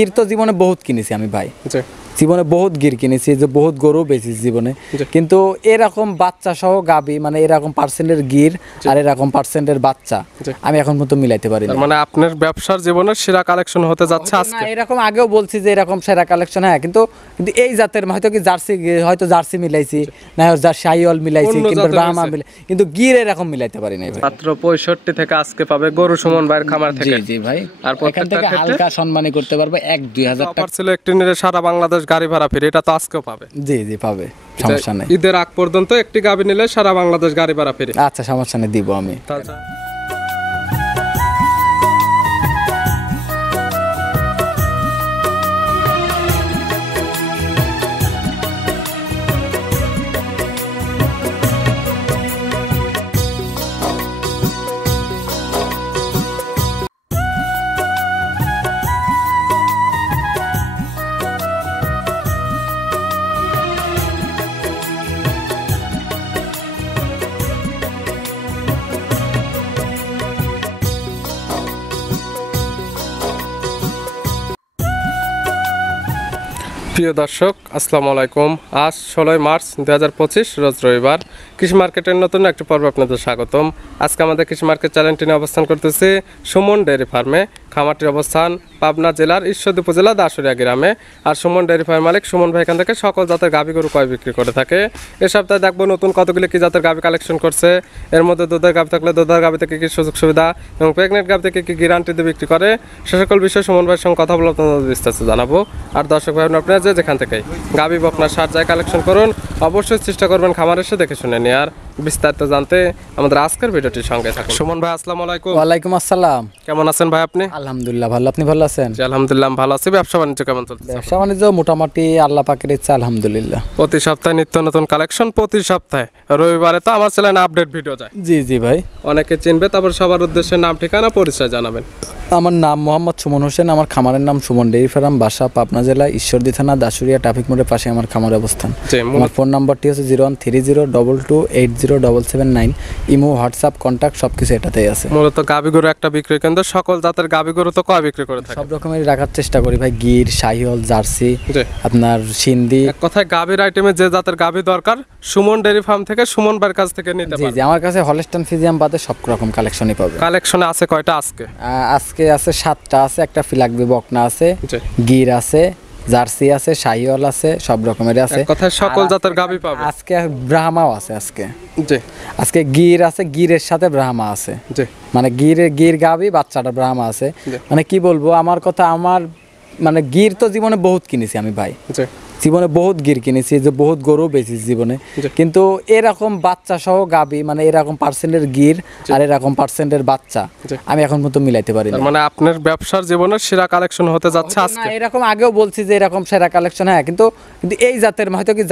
গির তো জীবনে বহুত কিনেছি আমি ভাই, জীবনে বহুত গির কিনেছি, যে বহুত গরু বেচেছি জীবনে, কিন্তু এরকম বাচ্চা সহ গাবি মানে এরকম পার্সেন্টের গির আর এরকম পার্সেন্টের বাচ্চা আমি এখন পর্যন্ত মিলাইতে পারি না। মানে আপনার ব্যবসার জীবনের সেরা কালেকশন হতে যাচ্ছে আজকে। না এরকম আগেও বলছি যে এরকম সেরা কালেকশন, হ্যাঁ, কিন্তু এই জাতের হয়তো কি জার্সি মিলাইছি না, শাহিওয়াল মিলাইছি, কিন্তু ব্রাহ্মা মিলাই, কিন্তু গির এরকম মিলাইতে পারি না। মাত্র 65 থেকে আজকে পাবে গরু সুমন ভাইয়ের খামার থেকে। জি ভাই, আর এখান থেকে হালকা সম্মানী করতে পারবে 1-2 হাজার টাকা ছিল একটি নিলে সারা বাংলাদেশ গাড়ি ভাড়া ফ্রি, এটা তো আজকেও পাবে। জি পাবে, সমস্যা নেই। ঈদের আগ পর্যন্ত একটি গাবি নিলে সারা বাংলাদেশ গাড়ি ভাড়া ফ্রি। আচ্ছা, সমস্যা নেই, দিব আমি। প্রিয় দর্শক, আসসালামু আলাইকুম। আজ 16 মার্চ 2025 রোজ রবিবার। কৃষি মার্কেটের নতুন একটি পর্ব আপনাদের স্বাগতম। আজকে আমাদের কৃষি মার্কেট চ্যানেলটি নিয়ে অবস্থান করতেছে সুমন ডেয়ারি ফার্মে। খামারটির অবস্থান পাবনা জেলার ঈশ্বরদী উপজেলা দাসুরিয়া গ্রামে। আর সুমন ডেয়ারি ফার্মের মালিক সুমন ভাই এখান থেকে সকল জাতের গাভী গরু ক্রয় বিক্রি করে থাকে। এ সপ্তাহে দেখবো নতুন কতগুলি কি জাতের গাভী কালেকশন করছে। এর মধ্যে দুধের গাভী থাকলে দুধের গাভী থেকে কি সুযোগ সুবিধা এবং প্রেগনেন্ট গাভী থেকে কি গ্যারান্টি দিয়ে বিক্রি করে, সে সকল বিষয়ে সুমন ভাইয়ের সঙ্গে কথা বলে আপনাদের বিস্তারিত জানাবো। আর দর্শক ভাই আপনারা যেখান থেকে গাভী বকনা সার যায় কালেকশন করুন, অবশ্যই চেষ্টা করবেন খামার এসে দেখে শুনে নিয়ে। আর বিস্তারিত জানতে আমাদের আজকের ভিডিওটির সঙ্গে থাকুন। সুমন ভাই, আসসালামু আলাইকুম। ওয়ালাইকুম আসসালাম। কেমন আছেন ভাই আপনি? আলহামদুলিল্লাহ ভালো, আপনি ভালো আছেন? আলহামদুলিল্লাহ ভালো আছি। ব্যবসা বাণিজ্য কেমন চলছে? ব্যবসা বাণিজ্য মোটামুটি আল্লাহ পাকের ইচ্ছা, আলহামদুলিল্লাহ। প্রতি সপ্তাহে নিত্য নতুন কালেকশন, প্রতি সপ্তাহে রবিবারে তো আমার চ্যানেলে আপডেট ভিডিও যায়। জি ভাই, অনেকে চিনবে, তারপর সবার উদ্দেশ্যে নাম ঠিকানা পরিচয় জানাবেন। আমার নাম মোহাম্মদ সুমন হোসেন, আমার খামারের নাম সুমন ডেয়ারি ফার্ম, বাসা পাবনা জেলা ঈশ্বরদী থানা দাসুরিয়া ট্রাফিক মোড়ের পাশে আমার খামারের অবস্থান। আমার ফোন নাম্বারটি হচ্ছে 013022807779। ইমো, হোয়াটসঅ্যাপ, কন্ট্যাক্ট সবকিছু এটাতেই আছে। মূলত গাভী গরু একটা বিক্রি কেন্দ্র, সকল জাতের গাভী গরু তো কয় বিক্রি করে থাকে? সব রকমেরই রাখার চেষ্টা করি ভাই, গির, শাহিওয়াল, জার্সি, আপনার সিন্ধি। এক কথায় গাভীর আইটেমে যে জাতের গাভী দরকার সুমন ডেয়ারি ফার্ম থেকে সুমন ভাইয়ের কাছ থেকে নিতে পারবেন। জি, আমার কাছে হলস্টাইন ফ্রিজিয়ান বাদে সব রকম কালেকশনই পাবে। কালেকশনে আছে কয়টা আজকে? আজকে আছে 7টা আছে, একটা ফিলাকবি বকনা আছে, গির আছে, জার্সি আছে, শাহিওয়াল আছে, সব রকমের আছে। কথায় সকল জাতের গাভী পাবে। আজকে ব্রাহ্মাও আছে, আজকে গির আছে, গিরের সাথে ব্রাহ্মা আছে। মানে গির গাভী, বাচ্চাটা ব্রাহ্মা আছে। মানে কি বলবো, আমার কথা, আমার মানে গির তো জীবনে বহুত কিনেছি আমি ভাই, জীবনে বহুত গির কিনেছি, যে বহুত গরু বেচেছি জীবনে, কিন্তু এরকম বাচ্চা সহ গাবি মানে এরকম পার্সেন্টের গির আর এরকম পার্সেন্টের বাচ্চা আমি এখন পর্যন্ত মিলাইতে পারি না। মানে আপনার ব্যবসার জীবনের সেরা কালেকশন হতে যাচ্ছে আজকে। এরকম আগেও বলছি যে এরকম সেরা কালেকশন, হ্যাঁ, কিন্তু এই জাতের হয়তো কি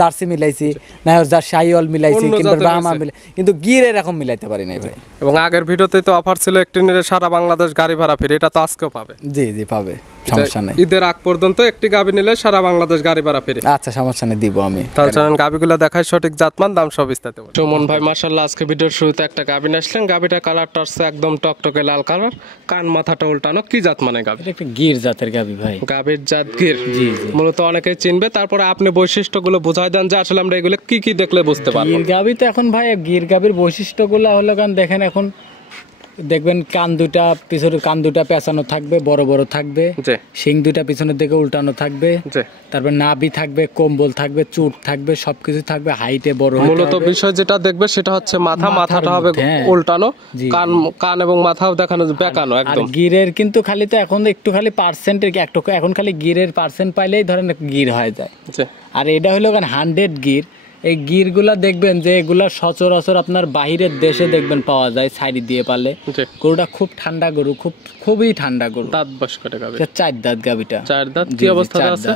জার্সি মিলাইছি না, শাহিওয়াল মিলাইছি, কিন্তু ব্রাহ্মা মিলাই, কিন্তু গির এরকম মিলাইতে পারি না ভাই। এবং আগের ভিডিওতে তো অফার ছিল একটি নিলে সারা বাংলাদেশ গাড়ি ভাড়া ফ্রি, এটা তো আজকেও পাবে। জি পাবে, সমস্যা নেই। ঈদের আগ পর্যন্ত একটি গাভী নিলে সারা বাংলাদেশ গাড়ি ভাড়া ফ্রি। আচ্ছা, সমস্যা নেই, দিব আমি। তাহলে চলেন গাভীগুলো দেখাই, সঠিক জাতমান, দাম সব বিস্তারিত বলি। সুমন ভাই মাশাআল্লাহ আজকে ভিডিওর শুরুতে একটা গাভী আসলেন। গাভীটার কালারটা হচ্ছে একদম টকটকে লাল কালার, কান মাথাটা উল্টানো। কি জাত মানে গাভী? এটা একটা গির জাতের গাভী ভাই। গাভীর জাত গির। জি মূলত অনেকে চিনবে, তারপরে আপনি বৈশিষ্ট্যগুলো বোঝাই দেন যে আসলে আমরা এগুলো কি দেখলে বুঝতে পারবো। গির গাভী তো এখন ভাই, গির গাভীর বৈশিষ্ট্যগুলো হলো কারণ দেখেন, এখন দেখবেন কান দুটা পেঁচানো থাকবে, বড় বড় থাকবে, শিং দুটা পিছনের দিকে উল্টানো থাকবে, তারপর নাভি থাকবে, কম্বল থাকবে, চুট থাকবে, সবকিছু থাকবে, হাইটে বড়। মূলত বিষয় যেটা দেখবে সেটা হচ্ছে মাথাটা হবে উল্টানো, কান এবং মাথাও দেখানো বেঁকানো একদম। গিরের কিন্তু খালি তো এখন একটু খালি পার্সেন্টের এখন খালি গিরের পার্সেন্ট পাইলেই ধরেন গির হয়ে যায়। আর এটা হলো 100 গির। এই গিরগুলা দেখবেন যে এগুলা সচরাচর আপনার বাহিরের দেশে দেখবেন পাওয়া যায়, সাইড দিয়ে পালে। গরুটা খুব ঠান্ডা গরু, খুবই ঠান্ডা গরু। দাঁত বয়স কত গাভী? 4 দাঁত গাভীটা। 4 দাঁত। কি অবস্থায় আছে?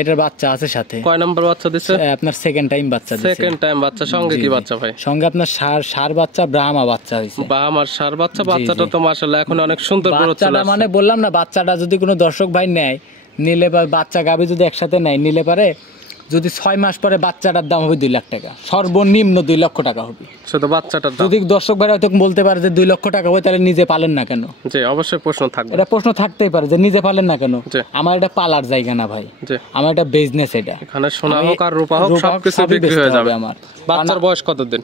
এটার বাচ্চা আছে সাথে। কয় নাম্বার বাচ্চা দিছে? আপনার সেকেন্ড টাইম বাচ্চা দিছে। সেকেন্ড টাইম বাচ্চা। সঙ্গে কি বাচ্চা ভাই? সঙ্গে আপনার ষাঁড় বাচ্চা, ব্রাহ্মা বাচ্চা হইছে। ব্রাহ্মার ষাঁড় বাচ্চা। বাচ্চাটা তো মাশাআল্লাহ এখন অনেক সুন্দর বড় চলে আসছে। মানে বললাম না, বাচ্চাটা যদি কোনো দর্শক ভাই নেয়, নিলে বা বাচ্চা গাভী যদি একসাথে নেয়, নিলে পারে যদি 6 মাস পরে বাচ্চাটার দাম হবে 2 লাখ টাকা, সর্বনিম্ন 2 লক্ষ টাকা হবে শুধু বাচ্চাটার দাম। যদি দর্শক ভাইরা হয়তো বলতে পারে যে 2 লক্ষ টাকা হবে, তাহলে নিজে পালেন না কেন? জি অবশ্যই প্রশ্ন থাকবে, এটা প্রশ্ন থাকতেই পারে যে নিজে পালেন না কেন। জি। আমার এটা পালার জায়গা না ভাই, জি আমার এটা বিজনেস। এটা এখানে সোনা আমি হোক আর রূপা হোক রূপা হোক, সবকিছু সবই বিক্রি বেচতে হয়ে যাবে হবে আমার। বাচ্চার বয়স কতদিন?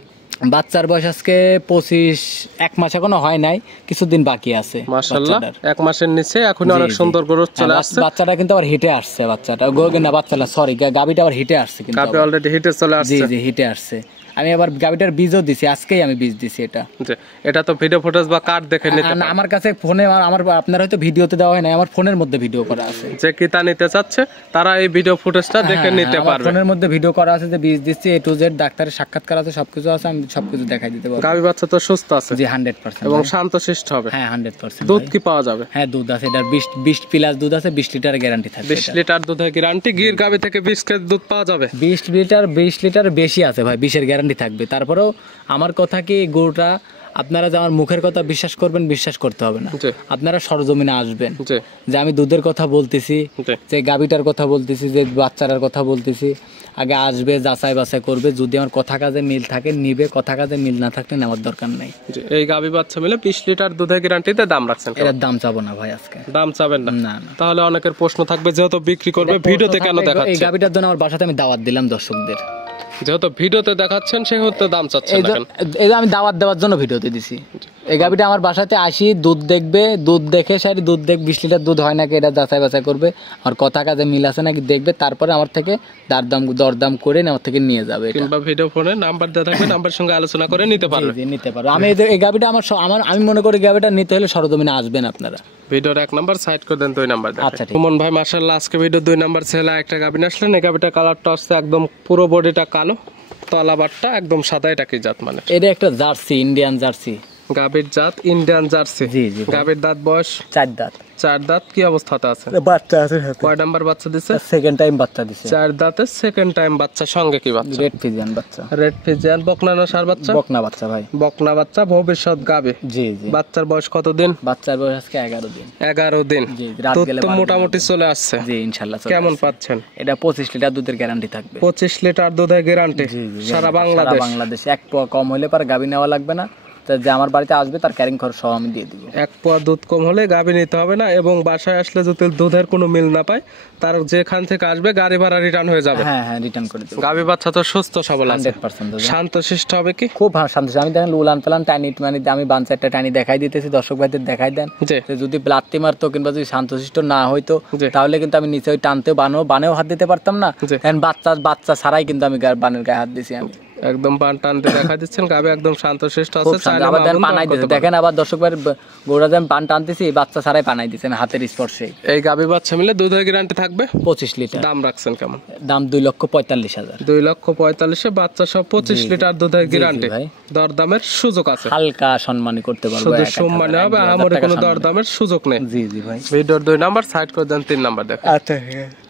বাচ্চার বয়স আজকে 25, 1 মাস এখনো হয় নাই, কিছুদিন বাকি আছে। মাশাআল্লাহ, বাচ্চাটার। 1 মাসের নিচে এখন জি, অনেক জি। সুন্দর গ্রোথ চলে হ্যাঁ, আসছে। বাচ্চাটা কিন্তু আবার হিটে আসছে, বাচ্চাটা না বাচ্চাটা সরি গাবিটা আবার হিটে আসছে কিন্তু গাবি আবার। অলরেডি হিটে চলে জি আসছে। জি হিটে আসছে। আমি আবার গাবিটার বীজও দিছি, আজকেই আমি বীজ দিছি এটা। জি, এটা তো ভিডিও ফুটেজ বা কার্ড দেখে নিতে আর পারেন। আমার কাছে ফোনে আমার আপনার হয়তো ভিডিওতে দেওয়া হয় না, আমার ফোনের মধ্যে ভিডিও করা আছে। যে কিতা নিতে চাচ্ছে তারা এই ভিডিও ফুটেজটা দেখে নিতে আমার পারবে। ফোনের মধ্যে ভিডিও করা আছে যে বীজ দিচ্ছি, A to Z ডাক্তারের সাক্ষাৎকার আছে, সবকিছু আছে, আমি সবকিছু দেখাই দিতে পারবো। গাবি বাচ্চা তো সুস্থ আছে জি 100%। এবং শান্তশিষ্ট হবে। হ্যাঁ 100%। দুধ কি পাওয়া যাবে? হ্যাঁ দুধ আছে, এটার 20 প্লাস দুধ আছে, 20 লিটার গ্যারান্টি থাকবে। 20 লিটার দুধের গ্যারান্টি, গির গাবি থেকে 20 কেজি দুধ পাওয়া যাবে। 20 লিটার বেশি আছে ভাই, 20-এর গ্যারান্টি থাকবে। তারপরেও আমার কথা কি, গরুটা আপনারা যে আমার মুখের কথা বিশ্বাস করবেন, বিশ্বাস করতে হবে না। জি আপনারা সরজমিনে আসবেন, জি যে আমি দুধের কথা বলতেছি, জি যে গাবিটার কথা বলতেছি, যে বাচ্চাটার কথা বলতেছি, আগে আসবে, যাচাই বাছাই করবে। যদি আমার কথা কাজে মিল থাকে নিবে, কথা কাজে মিল না থাকলে নেওয়ার দরকার নেই। জি, এই গাবি বাচ্চা মিলে 20 লিটার দুধের গ্যারান্টিতে দাম রাখছেন কেমন? এটার দাম চাবো না ভাই আজকে। দাম চাবেন না? না না। তাহলে অনেকের প্রশ্ন থাকবে, যেহেতু বিক্রি করবে ভিডিওতে কেন এই দেখাচ্ছে? গাবিটার জন্য আমার বাসাতে আমি দাওয়াত দিলাম দর্শকদের। যেহেতু ভিডিওতে দেখাচ্ছেন সেহেতু দাম চাচ্ছেন এই না কেন? এই যে আমি দাওয়াত দেওয়ার জন্য ভিডিওতে দিছি। এই গাবিটা আমার বাসাতে আসি, দুধ দেখবে, দুধ দেখে সারি দুধ 20 লিটার দুধ হয় নাকি এটা যাচাই বাছাই করবে, আমার কথা কাজে মিল আছে নাকি দেখবে, তারপরে আমার থেকে দরদাম করে আমার থেকে নিয়ে যাবে এটা। কিংবা ভিডিও ফোনে নাম্বার দেওয়া থাকবে, নাম্বার সঙ্গে আলোচনা করে নিতে পারবে। জি নিতে পারো। আমি এই গাবিটা আমি মনে করি গাবিটা নিতে হলে সরজমিনে আসবেন আপনারা। ভিডিওর 1 নাম্বার সাইড করে দেন, 2 নাম্বার দেখেন। আচ্ছা, ঠিক। সুমন ভাই মাশাআল্লাহ, আজকে ভিডিও 2 নাম্বার ছেলে একটা গাবিন আসলেন। এই গাবিটা কালারটা হচ্ছে একদম পুরো বডিটা কালো, তলাবারটা একদম সাদা। এটা কি জাত মানে? এটা একটা জার্সি, ইন্ডিয়ান জার্সি। গাবির জাত ইন্ডিয়ান জার্সি। জি জি। গাবির দাঁত বয়স 4 দাঁত। 4 দাঁত। কি অবস্থাতে আছে? বাচ্চা আছে সাথে। কয় নাম্বার বাচ্চা দিছে? সেকেন্ড টাইম বাচ্চা দিছে। 4 দাঁতের সেকেন্ড টাইম বাচ্চা। সঙ্গে কি বাচ্চা? রেড ফিজিয়ান বাচ্চা। রেড ফিজিয়ান বকনা না সার বাচ্চা? বকনা বাচ্চা ভাই। বকনা বাচ্চা, ভবিষ্যৎ গাবি। জি জি। বাচ্চার বয়স কতদিন? বাচ্চার বয়স আজকে 11 দিন। 11 দিন। জি, রাত দুধ গেলে তো 12 দিন মোটামুটি চলে আসছে। জি ইনশাআল্লাহ। কেমন পাচ্ছেন? এটা 25 লিটার দুধের গ্যারান্টি থাকবে। 25 লিটার দুধের গ্যারান্টি সারা বাংলাদেশ। বাংলাদেশ। 1 পোয়া কম হলে পরে গাবি নেওয়া লাগবে না, তো যে আমার বাড়িতে আসবে তার ক্যারিং খরচ সহ আমি দিয়ে দিব। 1 পোয়া দুধ কম হলে গাবি নিতে হবে না, এবং বাসায় আসলে যদি দুধের কোনো মিল না পায়, তার যেখান থেকে আসবে গাড়ি ভাড়া রিটার্ন হয়ে যাবে। হ্যাঁ হ্যাঁ রিটার্ন করে দেব। গাবি বাচ্চা তো সুস্থ সবল আছে, 100% শান্তশিষ্ট হবে কি? খুব শান্ত। আমি দেখেন উলান পালান টানি মানে আমি বাঞ্চারটা টানি দেখাই দিতেছি, দর্শক ভাইদের দেখাই দেন। জি যে যদি ব্লাত্তি মারতো কিংবা যদি শান্তশিষ্ট না হইতো, জি। তাহলে কিন্তু আমি নিচে ওই টানতেও বানেও হাত দিতে পারতাম না। জি। এখন বাচ্চা ছাড়াই কিন্তু আমি বানের গায়ে হাত দিছি। আমি একদম বান টানতে দেখা দিচ্ছেন, গাবি একদম শান্তশিষ্ট আছে। খুব শান্ত। আবার দেখেন পানাই দিতে দেখেন, আবার দর্শক ভাই গোড়া যে আমি পান টানতেছি, বাচ্চা ছাড়াই পানাই দিছে আমি হাতের স্পর্শে। এই গাবি বাচ্চা মিলে দুধের গ্যারান্টি থাকবে 25 লিটার। দাম রাখছেন কেমন? দাম 2,45,000। 2,45,000 বাচ্চা সহ 25 লিটার দুধের গ্যারান্টি। ভাই। দরদামের সুযোগ আছে, হালকা সম্মানী করতে পারবো। শুধু 1,000 সম্মানে হবে, আমার কোনো দরদামের সুযোগ নেই। জি জি ভাই। ভিডিওর 2 নাম্বার সাইড করে দেন, 3 নাম্বার দেখেন। আচ্ছা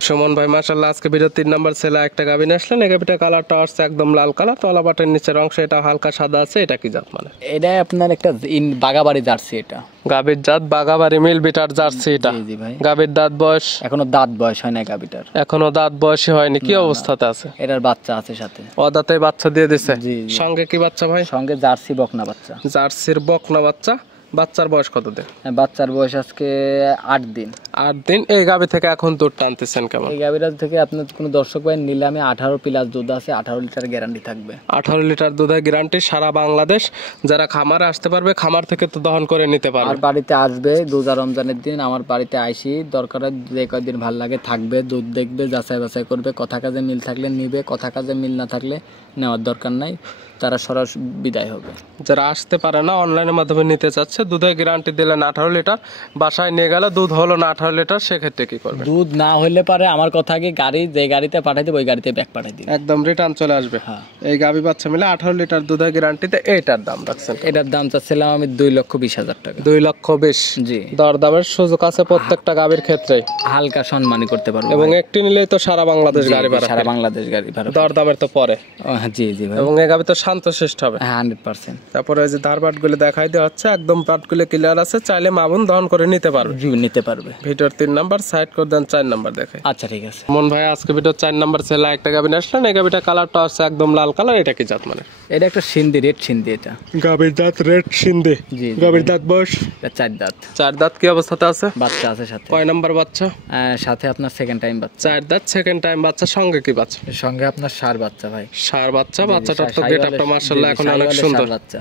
সুমন ভাই মাশাআল্লাহ, আজকে ভিডিও 3 নাম্বার ছেলে একটা গাবি নিয়ে আসলেন। এই গাবিটা কালারটা হচ্ছে একদম লাল কালার, তলা বাটের নিচের অংশ এটা হালকা সাদা আছে। এটা কি জাত মানে? এটা আপনার একটা বাগাবাড়ি জার্সি। এটা গাবির জাত বাগাবাড়ি মিল বিটার জার্সি। এটা জি জি ভাই। গাবির দাঁত বয়স এখনো দাঁত বয়স হয় না গাবিটার। এখনো দাঁত বয়সী হয়নি। কি অবস্থাতে আছে? এটার বাচ্চা আছে সাথে। অদাতে বাচ্চা দিয়ে দিছে। জি, জি। সঙ্গে কি বাচ্চা ভাই? সঙ্গে জার্সি বকনা বাচ্চা। জার্সির বকনা বাচ্চা। বাচ্চার বয়স কত দিন? বাচ্চার বয়স আজকে 8 দিন। 8 দিন। এই গাবি থেকে এখন দুধ টানতেছেন কেমন? এই গাবিটার থেকে আপনার কোনো দর্শক ভাই নিলে আমি 18 প্লাস দুধ আছে, 18 লিটার গ্যারান্টি থাকবে। 18 লিটার দুধের গ্যারান্টি সারা বাংলাদেশ। যারা খামারে আসতে পারবে, খামার থেকে তো দহন করে নিতে পারবে। আর বাড়িতে আসবে রোজা রমজানের দিন, আমার বাড়িতে আইসি দরকার যে কয়েকদিন ভাল লাগে থাকবে, দুধ দেখবে, যাচাই বাছাই করবে, কথা কাজে মিল থাকলে নিবে, কথা কাজে মিল না থাকলে নেওয়ার দরকার নাই, তারা সরাসরি বিদায় হবে। যারা আসতে পারে না, অনলাইনের মাধ্যমে নিতে চাচ্ছে, দুধের গ্যারান্টি দিলেন 18 লিটার, বাসায় নিয়ে গেলে দুধ হলো না 18 লিটার, সেক্ষেত্রে কি করবে? দুধ না হইলে পারে আমার কথা কি গাড়ি যে গাড়িতে পাঠাই দেবো ওই গাড়িতে ব্যাগ পাঠাই দিবে, একদম রিটার্ন চলে আসবে। হ্যাঁ। এই গাবি বাচ্চা মিলে 18 লিটার দুধের গ্যারান্টিতে এইটার দাম রাখছেন। এটার দাম চাচ্ছিলাম আমি 2,20,000 টাকা। 2,20,000। জি। দরদামের সুযোগ আছে প্রত্যেকটা গাবির ক্ষেত্রেই, হালকা সম্মানী করতে পারবো এবং ভাই। একটি নিলেই তো সারা বাংলাদেশ জি, গাড়ি জি, ভাড়া। সারা বাংলাদেশ গাড়ি ভাড়া। দরদামের তো পরে। জি জি ভাই। এবং এই গাবি তো শান্তশিষ্ট হবে। হ্যাঁ 100%। তারপরে ওই যে ধারবাট গুলো দেখাই দেওয়া হচ্ছে, একদম পাট গুলো ক্লিয়ার আছে, চাইলে মামুন দহন করে নিতে পারবে। জি নিতে পারবে। ভিডিওর 3 নাম্বার সাইড করে দেন, 4 নাম্বার দেখাই। আচ্ছা ঠিক আছে। মন ভাই আজকে ভিডিও 4 নাম্বার ছেলে একটা গাবিন আসলেন, এই গাবিটা কালারটা আছে একদম লাল কালার, এটা কি জাত মানে? এটা একটা সিন্ধি, রেড সিন্ধি এটা। গাবির দাঁত রেড সিন্ধি। জি। গাবির দাঁত বয়স? এটা 4 দাঁত। 4 দাঁত কি অবস্থাতে আছে? বাচ্চা আছে সাথে। কয় নাম্বার বাচ্চা? সাথে আপনার সেকেন্ড টাইম বাচ্চা। 4 দাঁত সেকেন্ড টাইম বাচ্চা, সঙ্গে কি বাচ্চা? সঙ্গে আপনার ষাঁড় বাচ্চা ভাই। ষাঁড় বাচ্চা, বাচ্চাটার তো গেটআপটা মাশাআল্লাহ এখন অনেক সুন্দর। বাচ্চা।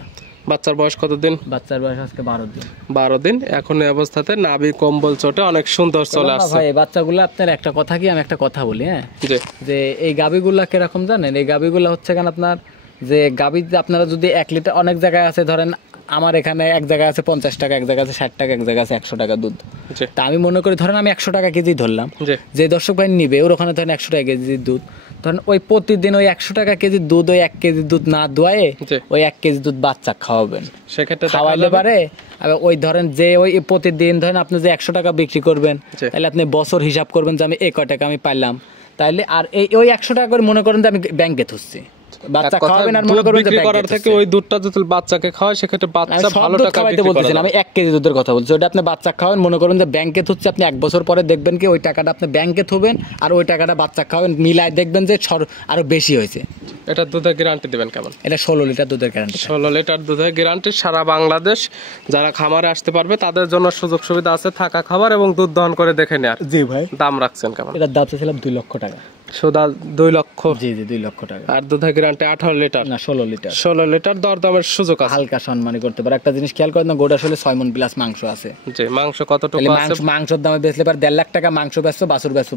বাচ্চার বয়স কতদিন? বাচ্চার বয়স আজকে 12 দিন। 12 দিন। এখন এই অবস্থাতে নাভি কম্বল চটে অনেক সুন্দর চলে আসছে ভাই। বাচ্চাগুলো আপনার একটা কথা কি, আমি একটা কথা বলি, হ্যাঁ, জি, যে এই গাবিগুলা কিরকম জানেন? এই গাবিগুলা হচ্ছে কেন আপনার, যে গাবি আপনারা যদি 1 লিটার, অনেক জায়গায় আছে ধরেন আমার এখানে এক জায়গায় আছে 50 টাকা, এক জায়গায় আছে 60 টাকা, এক জায়গায় আছে 100 টাকা দুধ। জি, তা আমি মনে করি ধরেন আমি 100 টাকা কেজি ধরলাম, জি, যে দর্শক ভাই নিবে ওর ওখানে ধরেন 100 টাকা কেজি দুধ, ধরেন ওই প্রতিদিন ওই 100 টাকা কেজি দুধ, ওই 1 কেজি দুধ না দোয়ায়ে জি। ওই 1 কেজি দুধ বাচ্চা খাওয়াবেন। সেক্ষেত্রে খাওয়াইলে পারে ওই ধরেন যে ওই প্রতিদিন ধরেন আপনি যে 100 টাকা বিক্রি করবেন, জি। তাহলে আপনি বছর হিসাব করবেন যে আমি এই কয় টাকা আমি পাইলাম, তাইলে আর এই ওই 100 টাকা করে মনে করেন যে আমি ব্যাংকে থুচ্ছি, বাচ্চা খাওয়াবেন আর মনে করেন যে বিক্রি করার থেকে ওই দুধটা যদি বাচ্চাকে খাওয়ায় সেক্ষেত্রে বাচ্চা ভালো টাকা খাওয়াইতে বলতেছেন, আমি 1 কেজি দুধের কথা বলছি, ওটা আপনি বাচ্চা খাওয়াবেন মনে করেন যে ব্যাংকে থুচ্ছে, আপনি 1 বছর পরে দেখবেন কি ওই টাকাটা আপনি ব্যাংকে থবেন আর ওই টাকাটা বাচ্চা খাওয়াবেন, মিলায় দেখবেন যে আরো বেশি হয়েছে। এটা দুধের গ্যারান্টি দিবেন কেমন? এটা 16 লিটার দুধের গ্যারান্টি। 16 লিটার দুধের গ্যারান্টি, সারা বাংলাদেশ যারা খামারে আসতে পারবে তাদের জন্য সুযোগ সুবিধা আছে, থাকা খাবার এবং দুধ দহন করে দেখে নেওয়ার। জি ভাই। দাম রাখছেন কেমন? এটার দাম ছিলাম 2 লক্ষ টাকা। সুদা 2 লক্ষ? জি জি 2 লক্ষ টাকা। আর দুধের গ্যারান্টি 18 লিটার? না 16 লিটার। 16 লিটার দরদামের সুযোগ আছে, হালকা সম্মানী করতে পারে। একটা জিনিস খেয়াল করেন না, গোটা আসলে 6 মণ প্লাস মাংস আছে। জি। মাংস কতটুকু আছে? মাংসের দামে বেচলে পারে 1.5 লাখ টাকা মাংস বেচছো, বাছুর বেচছো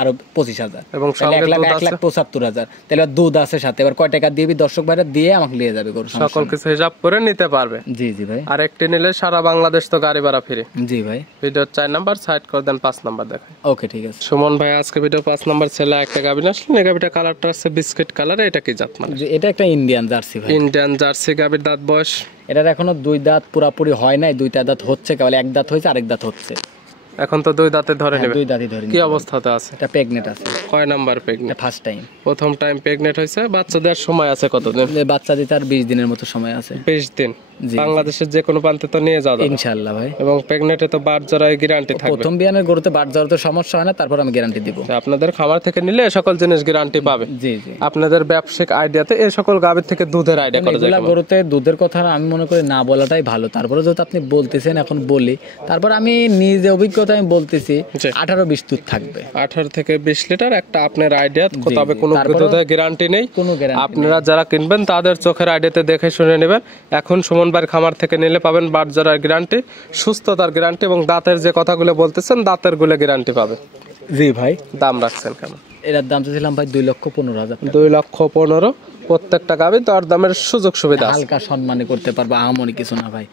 আরো 25,000, এবং 1,75,000। তাহলে দুধ আছে সাথে, এবার কয় টাকা দিবি দর্শক ভাইরা দিয়ে আমাকে নিয়ে যাবে গরু, সকল কিছু হিসাব করে নিতে পারবে। জি জি ভাই। আর একটি নিলে সারা বাংলাদেশ তো গাড়ি ভাড়া ফ্রি। জি ভাই। ভিডিও 4 নাম্বার সাইড করে দেন, 5 নাম্বার দেখাই। ওকে ঠিক আছে। সুমন ভাই আজকে ভিডিও 5 নাম্বার ছেলে একটা গাবিন আসলেন, এই গাবিটা কালারটা আছে বিস্কিট কালার, এটা কি জাত মানে? এটা একটা ইন্ডিয়ান জার্সি ভাই। ইন্ডিয়ান জার্সি গাবির দাঁত বয়স? এটার এখনো 2 দাঁত পুরাপুরি হয় নাই, 2টা দাঁত হচ্ছে, কেবল 1 দাঁত হয়েছে, আরেক দাঁত হচ্ছে। এখন তো 2 দাঁতে ধরে নেবে? 2 দাঁতই ধরে। কি অবস্থাতে আছে? এটা প্রেগনেন্ট আছে। কয় নাম্বার প্রেগনেন্ট? First time. প্রথম টাইম প্রেগনেন্ট হয়েছে। বাচ্চা দেওয়ার সময় আছে কতদিন? বাচ্চা দিতে আর 20 দিনের মতো সময় আছে। 20 দিন। জি। বাংলাদেশের যে কোনো প্রান্তে তো নিয়ে যাওয়া যাবে ইনশাআল্লাহ ভাই। এবং প্রেগনেন্টে তো বাট জরায় গ্যারান্টি থাকবে। প্রথম বিয়ানের গরুতে বাট জ্বর তো সমস্যা হয় না, তারপর আমি গ্যারান্টি দিব। আপনাদের খামার থেকে নিলে এই সকল জিনিস গ্যারান্টি পাবে। জি জি। আপনাদের ব্যবসায়িক আইডিয়াতে এই সকল গাভীর থেকে দুধের আইডিয়া করা যায়। এগুলা গরুতে দুধের কথা আমি মনে করি না বলাটাই ভালো, তারপরে যেহেতু আপনি বলতেছেন এখন বলি, তারপর আমি নিজে অভিজ্ঞতা আমি বলতেছি 18-20 দুধ থাকবে। 18 থেকে 20 লিটার একটা আপনার আইডিয়া, তবে কোনো দুধের গ্যারান্টি নেই। কোনো গ্যারান্টি আপনারা যারা কিনবেন তাদের চোখের আইডিয়াতে দেখে শুনে নেবেন। এখন সুমন ভাইয়ের খামার থেকে নিলে পাবেন বাট জরার গ্যারান্টি, সুস্থতার গ্যারান্টি এবং দাঁতের যে কথাগুলো বলতেছেন দাঁতের গুলো গ্যারান্টি পাবে। জি ভাই। দাম রাখছেন কেমন? এটার দাম ছিলাম ভাই 2,15,000। 2,15,000 প্রত্যেকটা গাভী দর দামের সুযোগ সুবিধা আছে। হালকা সম্মানী করতে পারবো, আহামরি কিছু না ভাই।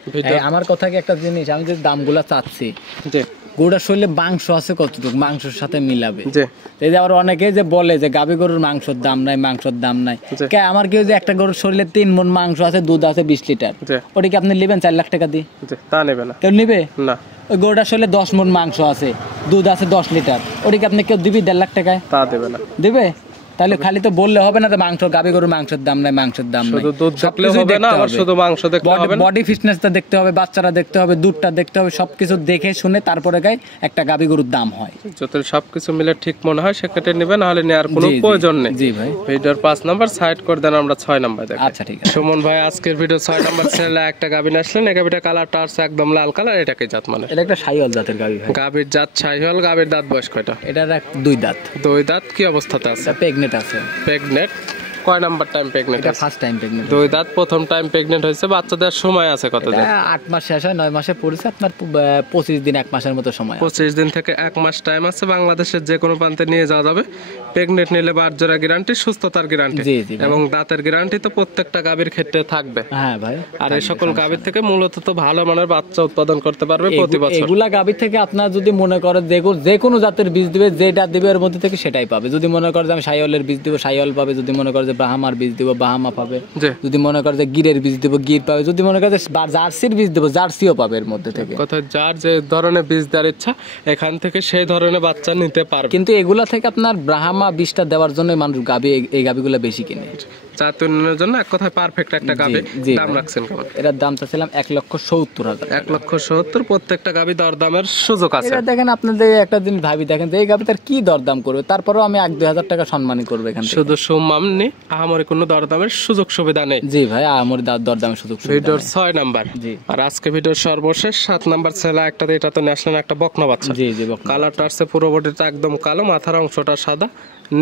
আমার কথা কি একটা জিনিস, আমি যে দামগুলা চাচ্ছি, জি, গরুটার শরীরে মাংস আছে কতটুকু, মাংসের সাথে মিলাবে। জি। এই যে আবার অনেকে যে বলে যে গাভী গরুর মাংসের দাম নাই, মাংসের দাম নাই, কে আমার কি যে একটা গরুর শরীরে 3 মণ মাংস আছে, দুধ আছে 20 লিটার, ওটা কি আপনি নেবেন 4 লাখ টাকা দিয়ে? তা নেবে না। কেউ নিবে না। ওই গরুটার শরীরে 10 মণ মাংস আছে, দুধ আছে 10 লিটার, ওটা কি আপনি কেউ দিবি 1.5 লাখ টাকায়? তা দেবে না। দিবে? তাহলে খালি তো বললে হবে না যে মাংস, গাভী গরুর মাংসের দাম নাই, মাংসের দাম নাই। শুধু দুধ দেখলে হবে না, আবার শুধু মাংস দেখলে হবে না। বডি ফিটনেসটা দেখতে হবে, বাচ্চারা দেখতে হবে, দুধটা দেখতে হবে, সবকিছু দেখে শুনে তারপরে গায় একটা গাভী গরুর দাম হয়। যদি সবকিছু মিলে ঠিক মনে হয় সেক্ষেত্রে নেবেন, নাহলে নেওয়ার কোনো প্রয়োজন নেই। জি ভাই। ভিডিওর 5 নাম্বার সাইড করে দেন, আমরা 6 নাম্বার দেখি। আচ্ছা ঠিক আছে। সুমন ভাই আজকের ভিডিও 6 নাম্বার ছেলে একটা গাভী আসলেন, এই গাভীটা কালারটা আছে একদম লাল কালার, এটা কি জাত মানে? এটা একটা শাহিওয়াল জাতের গাভী ভাই। গাভীর জাত শাহিওয়াল। গাভীর দাঁত বয়স কয়টা? এটার 2 দাঁত। 2 দাঁত। কি অবস্থাতে আছে? এটা প্রেগনেন্ট আছে। প্রেগনেন্ট। কয় নাম্বার টাইম প্রেগনেন্ট? এটা ফার্স্ট টাইম প্রেগনেন্ট। 2 দাঁত প্রথম টাইম প্রেগনেন্ট হয়েছে। বাচ্চাদের সময় আছে কতদিন? 8 মাস শেষ হয়, 9 মাসে পড়েছে আপনার 25 দিন 1 মাসের মতো সময়। 25 দিন থেকে 1 মাস টাইম আছে। বাংলাদেশের যে কোনো প্রান্তে নিয়ে যাওয়া যাবে। প্রেগনেন্ট নিলে বাট জোড়া গ্যারান্টি, সুস্থতার গ্যারান্টি এবং দাঁতের গ্যারান্টি তো প্রত্যেকটা গাভীর ক্ষেত্রে থাকবে। হ্যাঁ ভাই। আর এই সকল গাভীর থেকে মূলত তো ভালো মানের বাচ্চা উৎপাদন করতে পারবে প্রতি বছর। এগুলা গাভী থেকে আপনার যদি মনে করে যে কোনো জাতের বীজ দিবে, যেটা দিবে এর মধ্যে থেকে সেটাই পাবে। যদি মনে করে যে আমি শাহিওয়ালের বীজ দিব, শাহিওয়াল পাবে। যদি মনে করে যে ব্রাহ্মার বীজ দিব, ব্রাহ্মা পাবে। যদি মনে করে যে গিরের বীজ দিব, গির পাবে। যদি মনে করে যে জার্সির বীজ দিব, জার্সিও পাবে এর মধ্যে থেকে। কথা যার যে ধরনের বীজ দেওয়ার ইচ্ছা এখান থেকে সেই ধরনের বাচ্চা নিতে পারবে। কিন্তু এগুলা থেকে আপনার ব্রাহ্মা বীজটা দেওয়ার জন্য মানুষ গাভী, এই গাভীগুলো বেশি কিনে। জাতউন্নয়নের জন্য এক কথায় পারফেক্ট একটা গাবি। জি দাম ভাই। রাখছেন কেমন? এটার দাম চাচ্ছিলাম 1,70,000। 1,70,000। প্রত্যেকটা গাবি দরদামের সুযোগ আছে। এটা দেখেন আপনাদের একটা দিন ভাবি দেখেন যে এই গাবিটার কি দরদাম করবে, তারপরেও আমি 1-2 হাজার টাকা সম্মানী করবো এখান থেকে। শুধু সম্মানী, আহামরি কোনো দরদামের সুযোগ সুবিধা নেই। জি ভাই, আমার দরদামের সুযোগ সুবিধা ভিডিওর নেই। 6 নাম্বার। জি। আর আজকে ভিডিওর সর্বশেষ 7 নাম্বার ছেলে একটা, এটা তো ন্যাশনাল একটা বকনা বাচ্চা। জি জি বকনা। কালারটা আসছে পুরো বডিটা একদম কালো, মাথার অংশটা সাদা,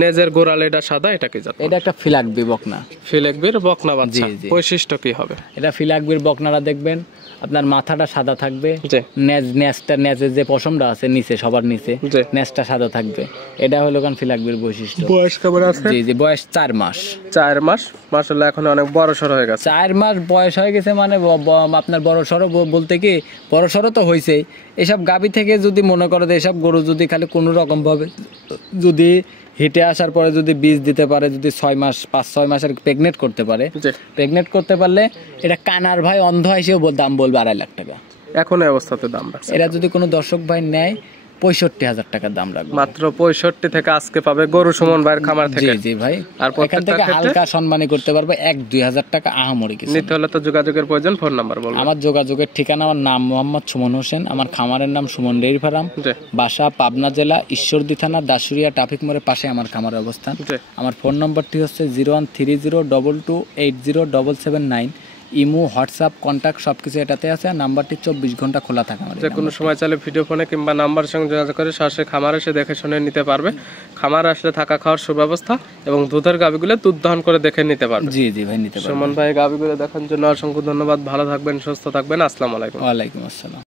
নেজের গোড়াল এটা সাদা। এটা কি জাত? এটা একটা ফিলাকবি বকনা। ফিলেকবির বকনা বাচ্চা। জি, জি। বৈশিষ্ট্য কি হবে? এটা ফিলাকবির বকনারা দেখবেন আপনার মাথাটা সাদা থাকবে, জি। নেজের যে পশমটা আছে নিচে সবার নিচে জি। নেজটা সাদা থাকবে। এটা হলো কারণ ফিলাকবির বৈশিষ্ট্য। বয়স কেমন আছে? জি জি, বয়স 4 মাস। 4 মাস। মাশাআল্লাহ এখন অনেক বড় সড় হয়ে গেছে। 4 মাস বয়স হয়ে গেছে মানে আপনার বড় সড়ো বলতে কি বড় সড়ো তো হয়েছেই। এসব গাবি থেকে যদি মনে করো যে এসব গরু যদি খালি কোনো রকম ভাবে যদি হিটে আসার পরে যদি বীজ দিতে পারে, যদি 6 মাস 5-6 মাসের প্রেগনেন্ট করতে পারে, জি। প্রেগনেন্ট করতে পারলে এটা কানার ভাই অন্ধ হিসেবে দাম বলবে 2.5 লাখ টাকা। এখন এই অবস্থাতে দাম রাখছে এটা যদি কোনো দর্শক ভাই নেয় 65,000 টাকার দাম রাখবে। মাত্র 65 থেকে আজকে পাবে গরু সুমন ভাইয়ের খামার জি থেকে। জি ভাই, আর এখান প্রত্যেকটা থেকে ক্ষেত্রে হালকা সম্মানী করতে পারবে 1-2 হাজার টাকা আহামরি কিছু। নিতে হলে তো যোগাযোগের প্রয়োজন। ফোন নাম্বার বলুন। আমার যোগাযোগের ঠিকানা, আমার নাম মোহাম্মদ সুমন হোসেন, আমার খামারের নাম সুমন ডেইরি ফার্ম, জি। বাসা পাবনা জেলা ঈশ্বরদী থানা দাসুরিয়া ট্রাফিক মোড়ের পাশে আমার খামারের অবস্থান। জি। আমার ফোন নম্বরটি হচ্ছে 013022807779। ইমো, হোয়াটসঅ্যাপ, কন্ট্যাক্ট সবকিছু এটাতে আছে। আর নাম্বারটি 24 ঘন্টা খোলা থাকে আমার। যে কোনো সময় চাইলে ভিডিও ফোনে কিংবা নাম্বারের সঙ্গে যোগাযোগ করে সরাসরি খামার এসে দেখে শুনে নিতে পারবে। খামার আসলে থাকা খাওয়ার সুব্যবস্থা এবং দুধের গাভিগুলো দুধ দহন করে দেখে নিতে পারবে। জি জি ভাই, নিতে পারবেন। সুমন ভাই গাভিগুলো দেখার জন্য অসংখ্য ধন্যবাদ। ভালো থাকবেন, সুস্থ থাকবেন। আসসালামু আলাইকুম। ওয়ালাইকুম আসসালাম।